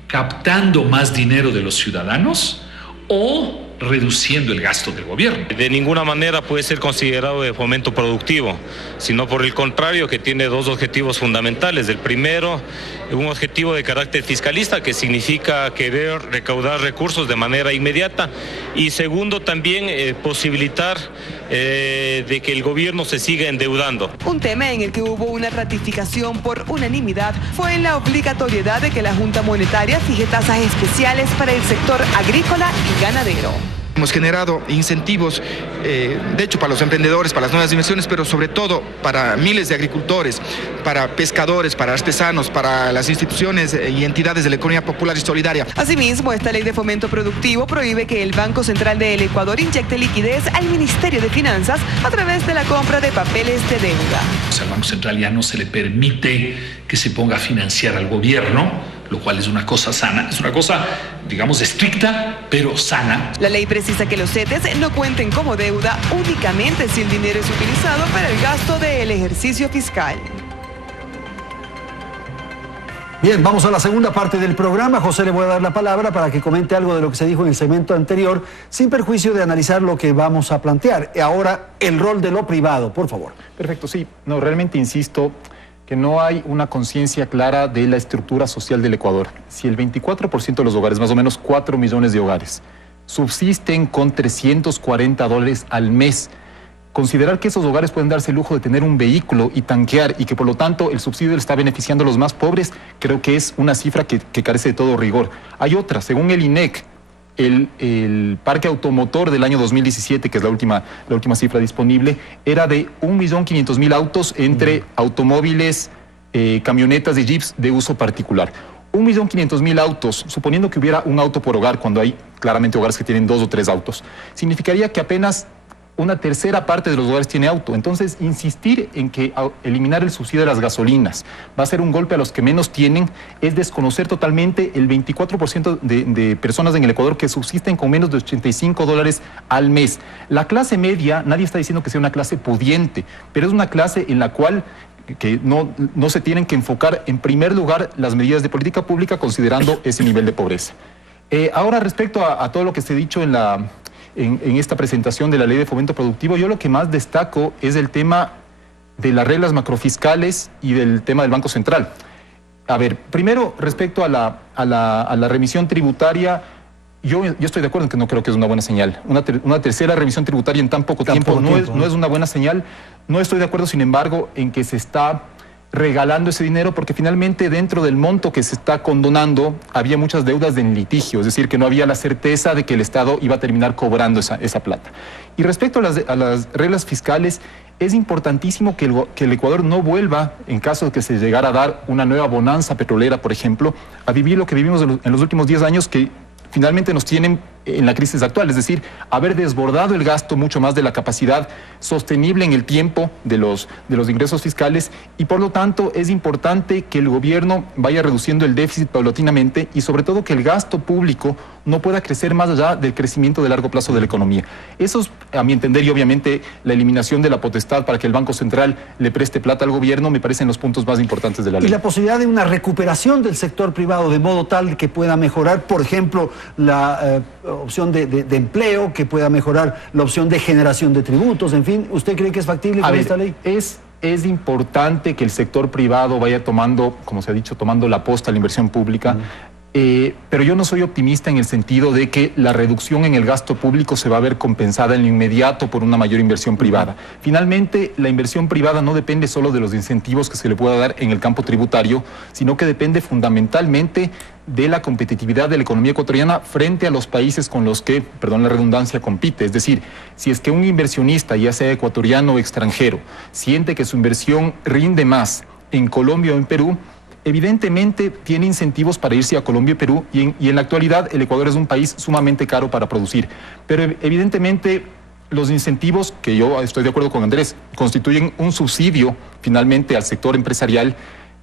captando más dinero de los ciudadanos o reduciendo el gasto del gobierno. De ninguna manera puede ser considerado de fomento productivo, sino por el contrario, que tiene 2 objetivos fundamentales. El primero, un objetivo de carácter fiscalista, que significa querer recaudar recursos de manera inmediata, y segundo, también posibilitar de que el gobierno se siga endeudando. Un tema en el que hubo una ratificación por unanimad fue en la obligatoriedad de que la Junta Monetaria fije tasas especiales para el sector agrícola y ganadero. Hemos generado incentivos, de hecho, para los emprendedores, para las nuevas inversiones, pero sobre todo para miles de agricultores, para pescadores, para artesanos, para las instituciones y entidades de la economía popular y solidaria. Asimismo, esta ley de fomento productivo prohíbe que el Banco Central del Ecuador inyecte liquidez al Ministerio de Finanzas a través de la compra de papeles de deuda. Al Banco Central ya no se le permite que se ponga a financiar al gobierno, lo cual es una cosa sana, es una cosa, digamos, estricta, pero sana. La ley precisa que los CETES no cuenten como deuda únicamente si el dinero es utilizado para el gasto del ejercicio fiscal. Bien, vamos a la segunda parte del programa. José, le voy a dar la palabra para que comente algo de lo que se dijo en el segmento anterior, sin perjuicio de analizar lo que vamos a plantear. Ahora, el rol de lo privado, por favor. Perfecto, sí. No, realmente insisto que no hay una conciencia clara de la estructura social del Ecuador. Si el 24% de los hogares, más o menos 4 millones de hogares, subsisten con $340 al mes, considerar que esos hogares pueden darse el lujo de tener un vehículo y tanquear y que por lo tanto el subsidio le está beneficiando a los más pobres, creo que es una cifra que carece de todo rigor. Hay otra, según el INEC, el parque automotor del año 2017, que es la última cifra disponible, era de 1.500.000 autos entre automóviles, camionetas y jeeps de uso particular. 1.500.000 autos, suponiendo que hubiera un auto por hogar, cuando hay claramente hogares que tienen 2 o 3 autos, significaría que apenas una tercera parte de los hogares tiene auto. Entonces, insistir en que eliminar el subsidio de las gasolinas va a ser un golpe a los que menos tienen es desconocer totalmente el 24% de personas en el Ecuador que subsisten con menos de $85 al mes. La clase media, nadie está diciendo que sea una clase pudiente, pero es una clase en la cual que no se tienen que enfocar en primer lugar las medidas de política pública considerando ese nivel de pobreza. Ahora, respecto a todo lo que se ha dicho en esta presentación de la Ley de Fomento Productivo, yo lo que más destaco es el tema de las reglas macrofiscales y del tema del Banco Central. A ver, primero, respecto a la remisión tributaria, yo estoy de acuerdo en que no creo que es una buena señal. Una tercera revisión tributaria en tan poco tiempo no es una buena señal. No estoy de acuerdo, sin embargo, en que se está regalando ese dinero, porque finalmente dentro del monto que se está condonando había muchas deudas en litigio, es decir, que no había la certeza de que el Estado iba a terminar cobrando esa plata. Y respecto a las reglas fiscales, es importantísimo que el Ecuador no vuelva, en caso de que se llegara a dar una nueva bonanza petrolera, por ejemplo, a vivir lo que vivimos en los últimos 10 años, que finalmente nos tienen en la crisis actual, es decir, haber desbordado el gasto mucho más de la capacidad sostenible en el tiempo de los ingresos fiscales, y por lo tanto es importante que el gobierno vaya reduciendo el déficit paulatinamente y sobre todo que el gasto público no pueda crecer más allá del crecimiento de largo plazo de la economía. Eso es, a mi entender, y obviamente la eliminación de la potestad para que el Banco Central le preste plata al gobierno me parecen los puntos más importantes de la ley. Y la posibilidad de una recuperación del sector privado de modo tal que pueda mejorar, por ejemplo, la opción de empleo, que pueda mejorar la opción de generación de tributos, en fin, ¿usted cree que es factible con esta ley? Es importante que el sector privado vaya tomando, como se ha dicho, tomando la posta a la inversión pública. Pero yo no soy optimista en el sentido de que la reducción en el gasto público se va a ver compensada en lo inmediato por una mayor inversión privada. Finalmente, la inversión privada no depende solo de los incentivos que se le pueda dar en el campo tributario, sino que depende fundamentalmente de la competitividad de la economía ecuatoriana frente a los países con los que, perdón la redundancia, compite. Es decir, si es que un inversionista, ya sea ecuatoriano o extranjero, siente que su inversión rinde más en Colombia o en Perú, evidentemente tiene incentivos para irse a Colombia y Perú, y en la actualidad el Ecuador es un país sumamente caro para producir. Pero evidentemente los incentivos, que yo estoy de acuerdo con Andrés, constituyen un subsidio finalmente al sector empresarial,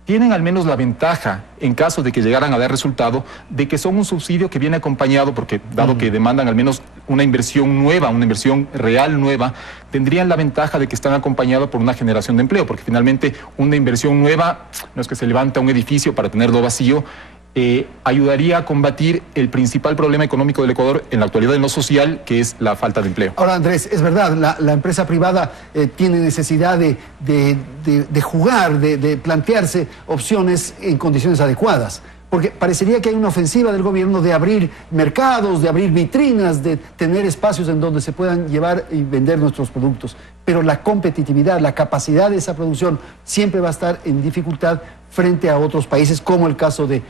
tienen al menos la ventaja, en caso de que llegaran a dar resultado, de que son un subsidio que viene acompañado, porque dado que demandan al menos una inversión nueva, una inversión real nueva, tendrían la ventaja de que están acompañados por una generación de empleo, porque finalmente una inversión nueva no es que se levanta un edificio para tenerlo vacío, ayudaría a combatir el principal problema económico del Ecuador en la actualidad en lo social, que es la falta de empleo. Ahora, Andrés, es verdad, la empresa privada tiene necesidad de jugar, de plantearse opciones en condiciones adecuadas, porque parecería que hay una ofensiva del gobierno de abrir mercados, de abrir vitrinas, de tener espacios en donde se puedan llevar y vender nuestros productos. Pero la competitividad, la capacidad de esa producción siempre va a estar en dificultad frente a otros países, como el caso de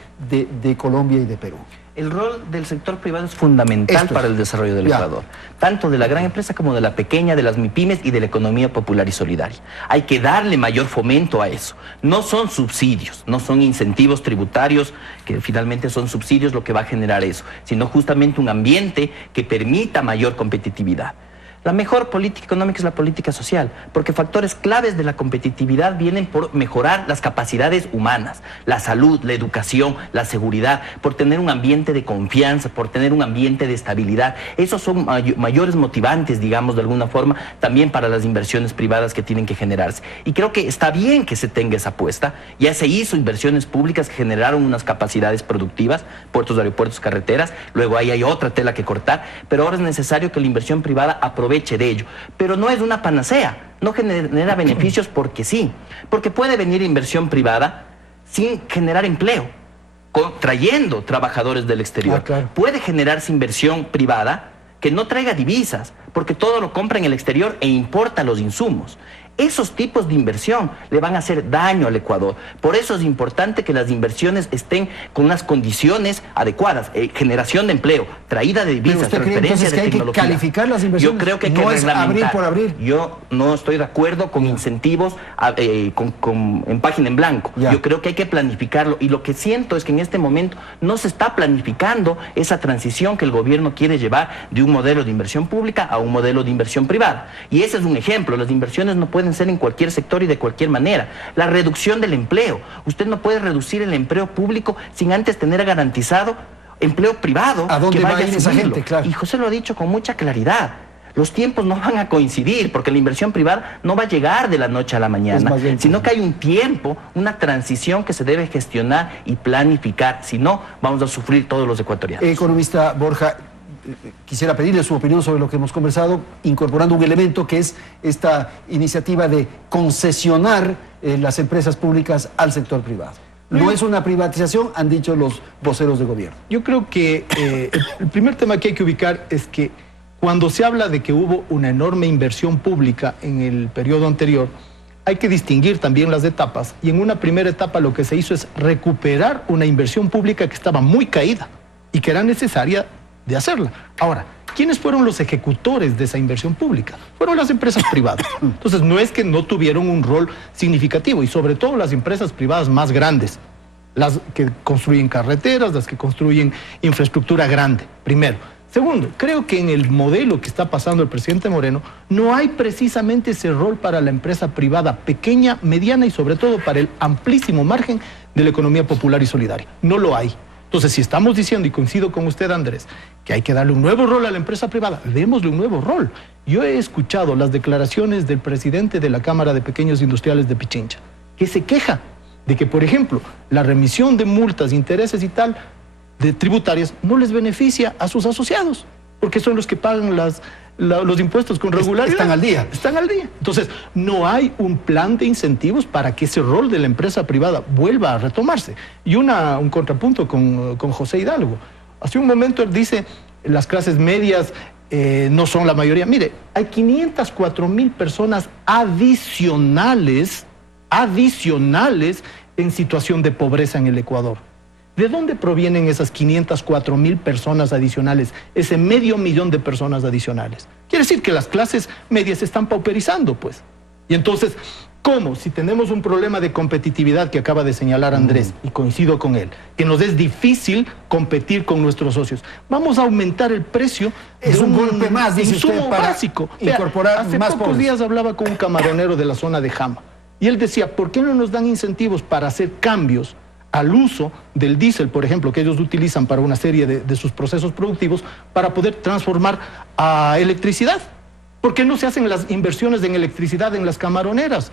Colombia y de Perú. El rol del sector privado es fundamental para el desarrollo del Ecuador, tanto de la gran empresa como de la pequeña, de las MIPYMES y de la economía popular y solidaria. Hay que darle mayor fomento a eso. No son subsidios, no son incentivos tributarios, que finalmente son subsidios lo que va a generar eso, sino justamente un ambiente que permita mayor competitividad. La mejor política económica es la política social, porque factores claves de la competitividad vienen por mejorar las capacidades humanas, la salud, la educación, la seguridad, por tener un ambiente de confianza, por tener un ambiente de estabilidad. Esos son mayores motivantes, digamos, de alguna forma, también para las inversiones privadas que tienen que generarse. Y creo que está bien que se tenga esa apuesta. Ya se hizo inversiones públicas que generaron unas capacidades productivas, puertos, aeropuertos, carreteras, luego ahí hay otra tela que cortar, pero ahora es necesario que la inversión privada aproveche de ello, pero no es una panacea, no genera beneficios porque sí, porque puede venir inversión privada sin generar empleo, trayendo trabajadores del exterior. Puede generarse inversión privada que no traiga divisas, porque todo lo compra en el exterior e importa los insumos. Esos tipos de inversión le van a hacer daño al Ecuador. Por eso es importante que las inversiones estén con unas condiciones adecuadas. Generación de empleo, traída de divisas, transferencia de tecnología. ¿Hay que calificar las inversiones? Yo creo que hay que reglamentar. Abrir por abrir. Yo no estoy de acuerdo con incentivos en página en blanco. Yo creo que hay que planificarlo. Y lo que siento es que en este momento no se está planificando esa transición que el gobierno quiere llevar de un modelo de inversión pública a un modelo de inversión privada. Y ese es un ejemplo. Las inversiones no pueden ser en cualquier sector y de cualquier manera. La reducción del empleo. Usted no puede reducir el empleo público sin antes tener garantizado empleo privado. ¿A dónde va a ir esa gente? Claro. Y José lo ha dicho con mucha claridad. Los tiempos no van a coincidir porque la inversión privada no va a llegar de la noche a la mañana, sino que hay un tiempo, una transición que se debe gestionar y planificar. Si no, vamos a sufrir todos los ecuatorianos. Economista Borja, quisiera pedirle su opinión sobre lo que hemos conversado, incorporando un elemento que es esta iniciativa de concesionar las empresas públicas al sector privado. No es una privatización, han dicho los voceros de gobierno. Yo creo que el primer tema que hay que ubicar es que cuando se habla de que hubo una enorme inversión pública en el periodo anterior, hay que distinguir también las etapas, y en una primera etapa lo que se hizo es recuperar una inversión pública que estaba muy caída y que era necesaria de hacerla. Ahora, ¿quiénes fueron los ejecutores de esa inversión pública? Fueron las empresas privadas. Entonces, no es que no tuvieron un rol significativo, y sobre todo las empresas privadas más grandes, las que construyen carreteras, las que construyen infraestructura grande, primero. Segundo, creo que en el modelo que está pasando el presidente Moreno no hay precisamente ese rol para la empresa privada pequeña, mediana y sobre todo para el amplísimo margen de la economía popular y solidaria. No lo hay. Entonces, si estamos diciendo, y coincido con usted, Andrés, que hay que darle un nuevo rol a la empresa privada, démosle un nuevo rol. Yo he escuchado las declaraciones del presidente de la Cámara de Pequeños Industriales de Pichincha, que se queja de que, por ejemplo, la remisión de multas, intereses y tal, de tributarias, no les beneficia a sus asociados, porque son los que pagan los impuestos con regularidad. Están al día. Están al día. Entonces, no hay un plan de incentivos para que ese rol de la empresa privada vuelva a retomarse. Y un contrapunto con José Hidalgo. Hace un momento él dice, las clases medias no son la mayoría. Mire, hay 504,000 personas adicionales en situación de pobreza en el Ecuador. ¿De dónde provienen esas 504,000 personas adicionales, ese 500,000 de personas adicionales? Quiere decir que las clases medias se están pauperizando, pues. Y entonces, ¿cómo? Si tenemos un problema de competitividad que acaba de señalar Andrés, y coincido con él, que nos es difícil competir con nuestros socios, vamos a aumentar el precio de un golpe más, dice usted, para básico. Incorporar hace más pocos pobres. días hablaba con un camaronero de la zona de Jama, y él decía, ¿por qué no nos dan incentivos para hacer cambios al uso del diésel, por ejemplo, que ellos utilizan para una serie de sus procesos productivos, para poder transformar a electricidad? ¿Por qué no se hacen las inversiones en electricidad en las camaroneras?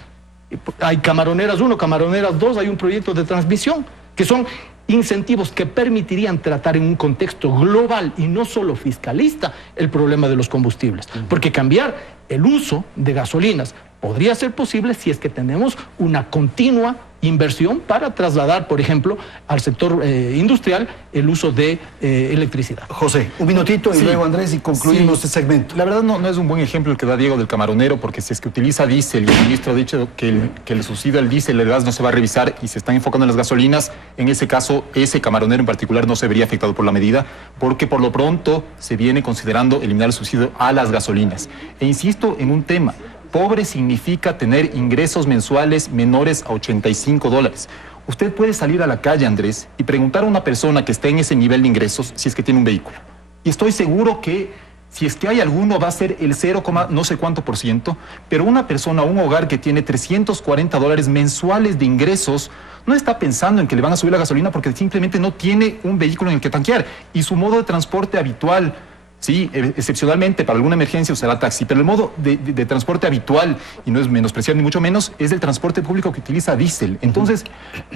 Hay camaroneras 1, camaroneras 2, hay un proyecto de transmisión, que son incentivos que permitirían tratar en un contexto global y no solo fiscalista el problema de los combustibles. Porque cambiar el uso de gasolinas podría ser posible si es que tenemos una continua inversión para trasladar, por ejemplo, al sector industrial el uso de electricidad. José, un minutito y luego Andrés y concluimos este segmento. La verdad no es un buen ejemplo el que da Diego del camaronero, porque si es que utiliza diésel y el ministro ha dicho que el subsidio al diésel, el gas no se va a revisar y se están enfocando en las gasolinas, en ese caso ese camaronero en particular no se vería afectado por la medida, porque por lo pronto se viene considerando eliminar el subsidio a las gasolinas. E insisto en un tema. Pobre significa tener ingresos mensuales menores a $85. Usted puede salir a la calle, Andrés, y preguntar a una persona que esté en ese nivel de ingresos si es que tiene un vehículo. Y estoy seguro que si es que hay alguno va a ser el 0, no sé cuánto %, pero una persona, un hogar que tiene $340 mensuales de ingresos, no está pensando en que le van a subir la gasolina porque simplemente no tiene un vehículo en el que tanquear. Y su modo de transporte habitual, sí, excepcionalmente para alguna emergencia usará taxi, pero el modo de transporte habitual, y no es menospreciar ni mucho menos, es el transporte público que utiliza diésel. Entonces,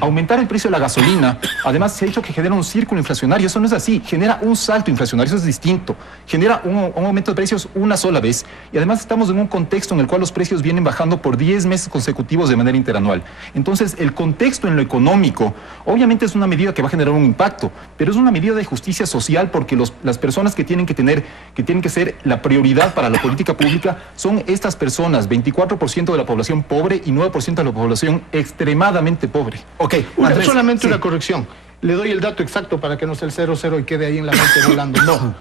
aumentar el precio de la gasolina, además se ha dicho que genera un círculo inflacionario. Eso no es así, genera un salto inflacionario, eso es distinto. Genera un aumento de precios una sola vez, y además estamos en un contexto en el cual los precios vienen bajando por 10 meses consecutivos de manera interanual. Entonces, el contexto en lo económico, obviamente es una medida que va a generar un impacto, pero es una medida de justicia social porque las personas que tienen que ser la prioridad para la política pública son estas personas, 24% de la población pobre y 9% de la población extremadamente pobre. Ok, Andrés, solamente una corrección. Le doy el dato exacto para que no sea el 00 y quede ahí en la mente volando. No.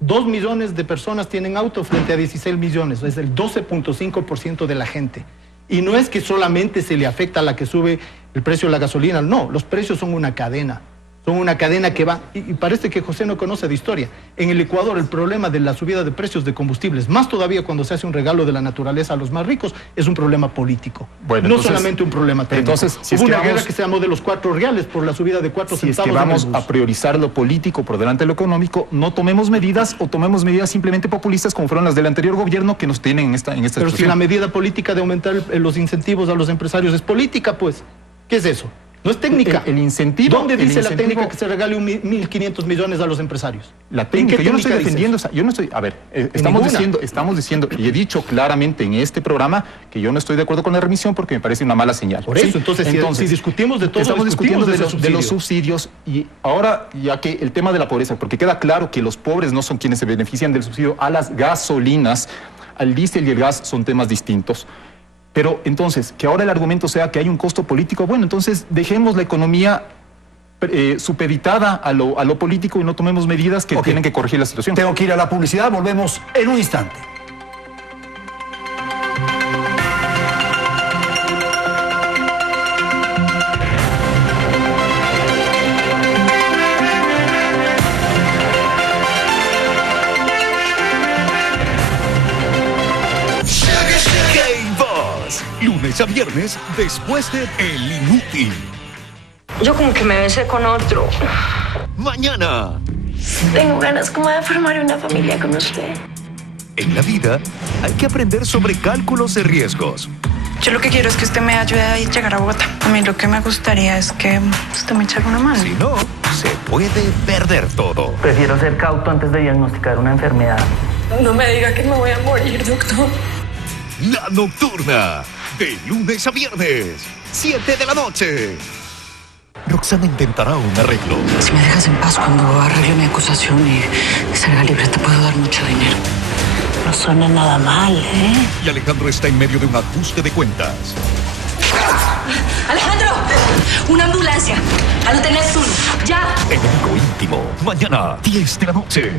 2 millones de personas tienen auto frente a 16 millones, es el 12.5% de la gente. Y no es que solamente se le afecta a la que sube el precio de la gasolina, no, los precios son una cadena. Son una cadena que va, y parece que José no conoce de historia. En el Ecuador el problema de la subida de precios de combustibles, más todavía cuando se hace un regalo de la naturaleza a los más ricos, es un problema político. Bueno, no solamente un problema técnico. Entonces, si hubo una guerra que se llamó de los 4 reales por la subida de 4 centavos. Si es que vamos a priorizar lo político por delante de lo económico, no tomemos medidas o tomemos medidas simplemente populistas como fueron las del anterior gobierno que nos tienen en esta Pero situación. si la medida política de aumentar los incentivos a los empresarios es política, pues, ¿qué es eso? No es técnica. El incentivo... ¿Dónde dice la técnica que se regale 1.500 millones a los empresarios? La técnica, yo no estoy defendiendo... Yo no estoy... A ver, estamos diciendo, y he dicho claramente en este programa que yo no estoy de acuerdo con la remisión porque me parece una mala señal. Por eso, entonces si discutimos de todo, estamos discutiendo de los subsidios, y ahora, ya que el tema de la pobreza, porque queda claro que los pobres no son quienes se benefician del subsidio a las gasolinas, al diésel y el gas son temas distintos. Pero entonces, que ahora el argumento sea que hay un costo político, bueno, entonces dejemos la economía supeditada a lo político y no tomemos medidas que tienen que corregir la situación. Tengo que ir a la publicidad, volvemos en un instante. Lunes a viernes, después de El Inútil. Yo como que me besé con otro. Mañana. Tengo ganas como de formar una familia con usted. En la vida hay que aprender sobre cálculos de riesgos. Yo lo que quiero es que usted me ayude a llegar a Bogotá. A mí lo que me gustaría es que usted me echara una mano. Si no, se puede perder todo. Prefiero ser cauto antes de diagnosticar una enfermedad. No me diga que me voy a morir, doctor. La Nocturna. De lunes a viernes, 7 de la noche. Roxana intentará un arreglo. Si me dejas en paz cuando arregle mi acusación y salga libre, te puedo dar mucho dinero. No suena nada mal, ¿eh? Y Alejandro está en medio de un ajuste de cuentas. ¡Alejandro! ¡Una ambulancia! ¡Al Hotel Neptuno! ¡Ya! Enemigo íntimo. Mañana, 10 de la noche.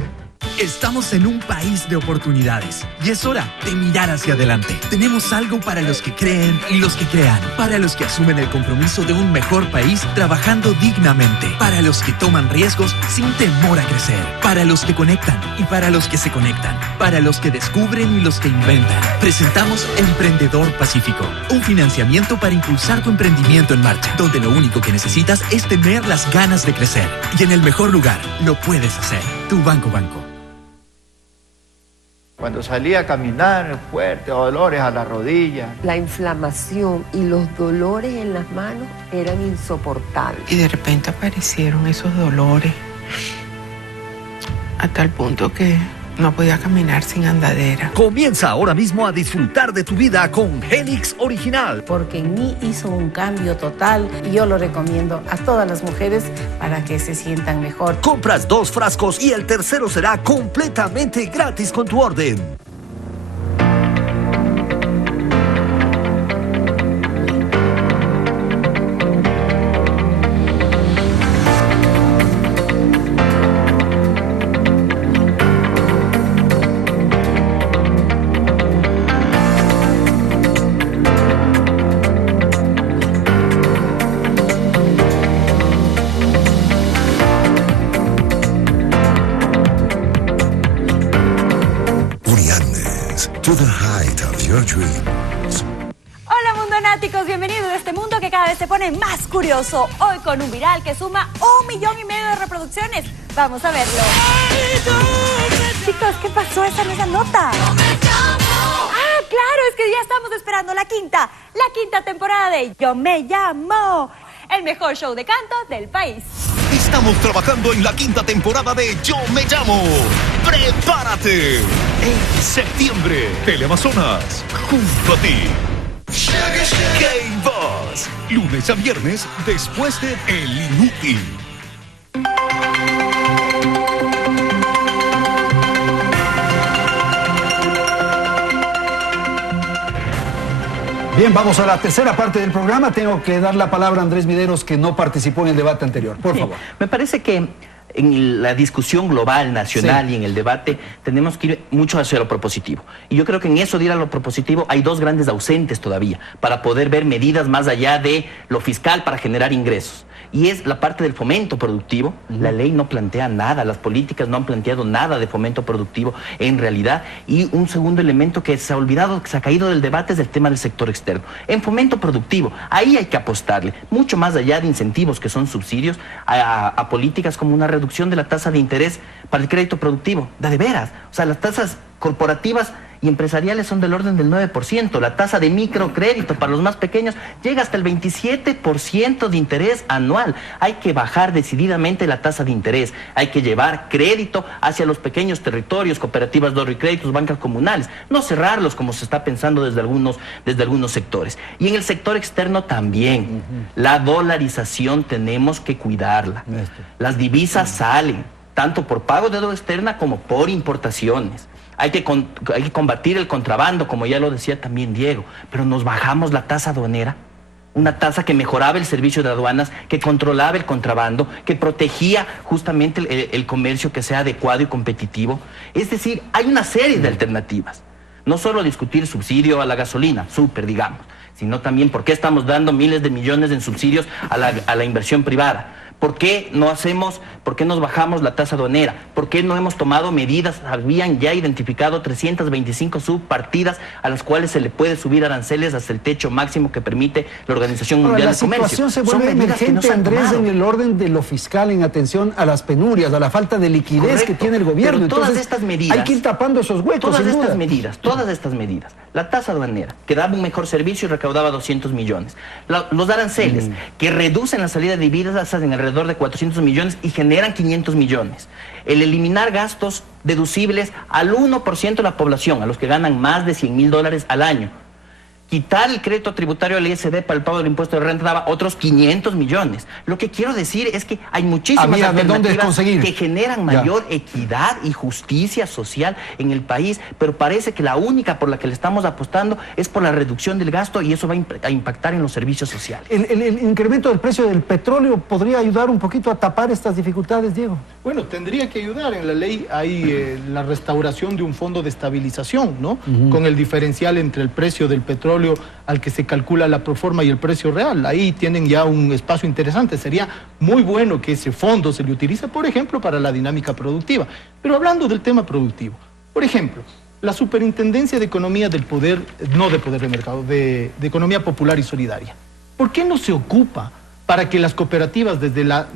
Estamos en un país de oportunidades y es hora de mirar hacia adelante. Tenemos algo para los que creen y los que crean, para los que asumen el compromiso de un mejor país trabajando dignamente, para los que toman riesgos sin temor a crecer, para los que conectan y para los que se conectan, para los que descubren y los que inventan. Presentamos Emprendedor Pacífico, un financiamiento para impulsar tu emprendimiento en marcha, donde lo único que necesitas es tener las ganas de crecer. Y en el mejor lugar lo puedes hacer. Tu Banco. Cuando salía a caminar fuerte, dolores a la rodilla. La inflamación y los dolores en las manos eran insoportables. Y de repente aparecieron esos dolores a tal punto que no podía caminar sin andadera. Comienza ahora mismo a disfrutar de tu vida con Helix Original. Porque en mí hizo un cambio total y yo lo recomiendo a todas las mujeres para que se sientan mejor. Compras 2 frascos y el tercero será completamente gratis con tu orden. Hola mundonáticos, bienvenidos a este mundo que cada vez se pone más curioso. Hoy con un viral que suma 1,5 millones de reproducciones. Vamos a verlo. Chicos, ¿qué pasó? Esa no es la nota. Ah, claro, es que ya estamos esperando la quinta temporada de Yo Me Llamo, el mejor show de canto del país. Estamos trabajando en la 5ª temporada de Yo Me Llamo. ¡Prepárate! En septiembre, Teleamazonas, junto a ti. K-Buzz, lunes a viernes, después de El Inútil. Bien, vamos a la tercera parte del programa. Tengo que dar la palabra a Andrés Mideros, que no participó en el debate anterior. Por favor. Me parece que en la discusión global, nacional y en el debate tenemos que ir mucho hacia lo propositivo. Y yo creo que en eso de ir a lo propositivo hay dos grandes ausentes todavía para poder ver medidas más allá de lo fiscal para generar ingresos. Y es la parte del fomento productivo. La ley no plantea nada, las políticas no han planteado nada de fomento productivo en realidad. Y un segundo elemento que se ha olvidado, que se ha caído del debate, es el tema del sector externo. En fomento productivo, ahí hay que apostarle, mucho más allá de incentivos que son subsidios, a políticas como una reducción de la tasa de interés para el crédito productivo. De veras, o sea, las tasas corporativas y empresariales son del orden del 9%. La tasa de microcrédito para los más pequeños llega hasta el 27% de interés anual. Hay que bajar decididamente la tasa de interés. Hay que llevar crédito hacia los pequeños territorios, cooperativas de ahorro y créditos, bancas comunales. No cerrarlos como se está pensando desde algunos sectores. Y en el sector externo también. La dolarización tenemos que cuidarla. Las divisas salen, tanto por pago de deuda externa como por importaciones. Hay que combatir el contrabando, como ya lo decía también Diego, pero nos bajamos la tasa aduanera, una tasa que mejoraba el servicio de aduanas, que controlaba el contrabando, que protegía justamente el comercio, que sea adecuado y competitivo. Es decir, hay una serie de alternativas. No solo discutir subsidio a la gasolina, súper, sino también por qué estamos dando miles de millones en subsidios a la inversión privada. ¿Por qué nos bajamos la tasa aduanera? ¿Por qué no hemos tomado medidas? Habían ya identificado 325 subpartidas a las cuales se le puede subir aranceles hasta el techo máximo que permite la Organización Mundial de Comercio. La situación se vuelve emergente, Andrés, en el orden de lo fiscal, en atención a las penurias, a la falta de liquidez que tiene el gobierno. Pero todas estas medidas, hay que ir tapando esos huecos, todas estas medidas. La tasa aduanera, que daba un mejor servicio y recaudaba 200 millones. Los aranceles, que reducen la salida de divisas en alrededor de 400 millones y generan 500 millones. El eliminar gastos deducibles al 1% de la población, a los que ganan más de $100.000 al año. Quitar el crédito tributario al ISD para el pago del impuesto de renta daba otros 500 millones. Lo que quiero decir es que hay muchísimas alternativas que generan mayor equidad y justicia social en el país, pero parece que la única por la que le estamos apostando es por la reducción del gasto, y eso va a impactar en los servicios sociales. ¿El incremento del precio del petróleo podría ayudar un poquito a tapar estas dificultades, Diego? Bueno, tendría que ayudar. En la ley hay la restauración de un fondo de estabilización, ¿no? Con el diferencial entre el precio del petróleo al que se calcula la proforma y el precio real. Ahí tienen ya un espacio interesante. Sería muy bueno que ese fondo se le utilice, por ejemplo, para la dinámica productiva. Pero hablando del tema productivo, por ejemplo, la Superintendencia de Economía del Poder, no de Poder de Mercado, de Economía Popular y Solidaria, ¿por qué no se ocupa para que las cooperativas, desde la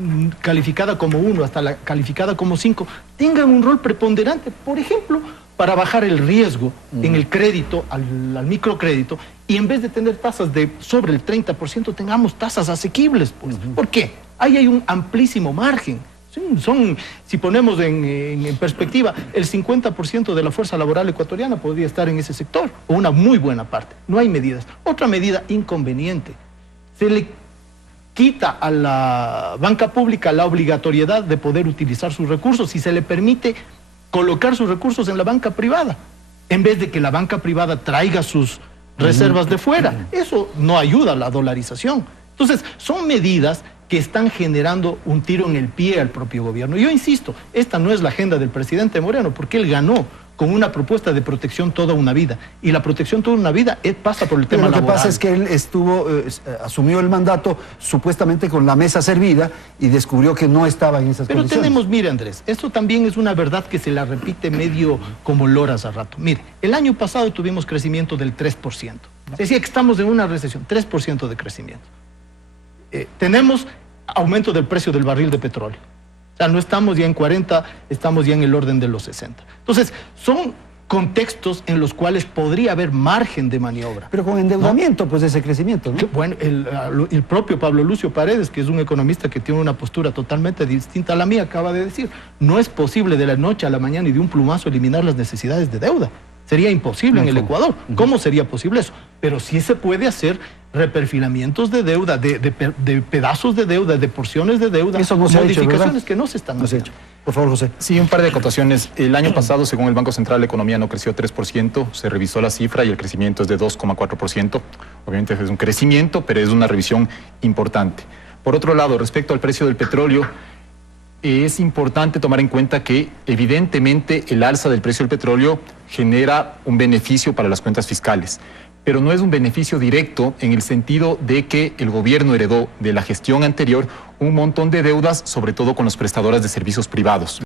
calificada como 1 hasta la calificada como 5, tengan un rol preponderante? Por ejemplo, para bajar el riesgo en el crédito, al microcrédito, y en vez de tener tasas de sobre el 30%, tengamos tasas asequibles. Pues. ¿Por qué? Ahí hay un amplísimo margen. Si ponemos en perspectiva, el 50% de la fuerza laboral ecuatoriana podría estar en ese sector, o una muy buena parte. No hay medidas. Otra medida inconveniente: se le quita a la banca pública la obligatoriedad de poder utilizar sus recursos y se le permite colocar sus recursos en la banca privada, en vez de que la banca privada traiga sus reservas de fuera. Eso no ayuda a la dolarización. Entonces, son medidas que están generando un tiro en el pie al propio gobierno. Yo insisto, esta no es la agenda del presidente Moreno, porque él ganó con una propuesta de protección toda una vida. Y la protección toda una vida pasa por el tema laboral. Lo que pasa es que él asumió el mandato supuestamente con la mesa servida y descubrió que no estaba en esas condiciones. Pero tenemos, mire, Andrés, esto también es una verdad que se la repite medio como loras a rato. Mire, el año pasado tuvimos crecimiento del 3%. Se decía que estamos en una recesión, 3% de crecimiento. Tenemos aumento del precio del barril de petróleo. O sea, no estamos ya en 40, estamos ya en el orden de los 60. Entonces, son contextos en los cuales podría haber margen de maniobra. Pero con endeudamiento, ¿no? Pues ese crecimiento, ¿no? Bueno, el propio Pablo Lucio Paredes, que es un economista que tiene una postura totalmente distinta a la mía, acaba de decir, no es posible de la noche a la mañana y de un plumazo eliminar las necesidades de deuda. Sería imposible en el Ecuador. ¿Cómo sería posible eso? Pero sí se puede hacer reperfilamientos de deuda, de pedazos de deuda, de porciones de deuda, eso no se modificaciones ha hecho, que no se están haciendo. Por favor, José. Sí, un par de acotaciones. El año pasado, según el Banco Central, la economía no creció 3%, se revisó la cifra y el crecimiento es de 2,4%. Obviamente es un crecimiento, pero es una revisión importante. Por otro lado, respecto al precio del petróleo, es importante tomar en cuenta que evidentemente el alza del precio del petróleo genera un beneficio para las cuentas fiscales, pero no es un beneficio directo en el sentido de que el gobierno heredó de la gestión anterior un montón de deudas, sobre todo con los prestadores de servicios privados.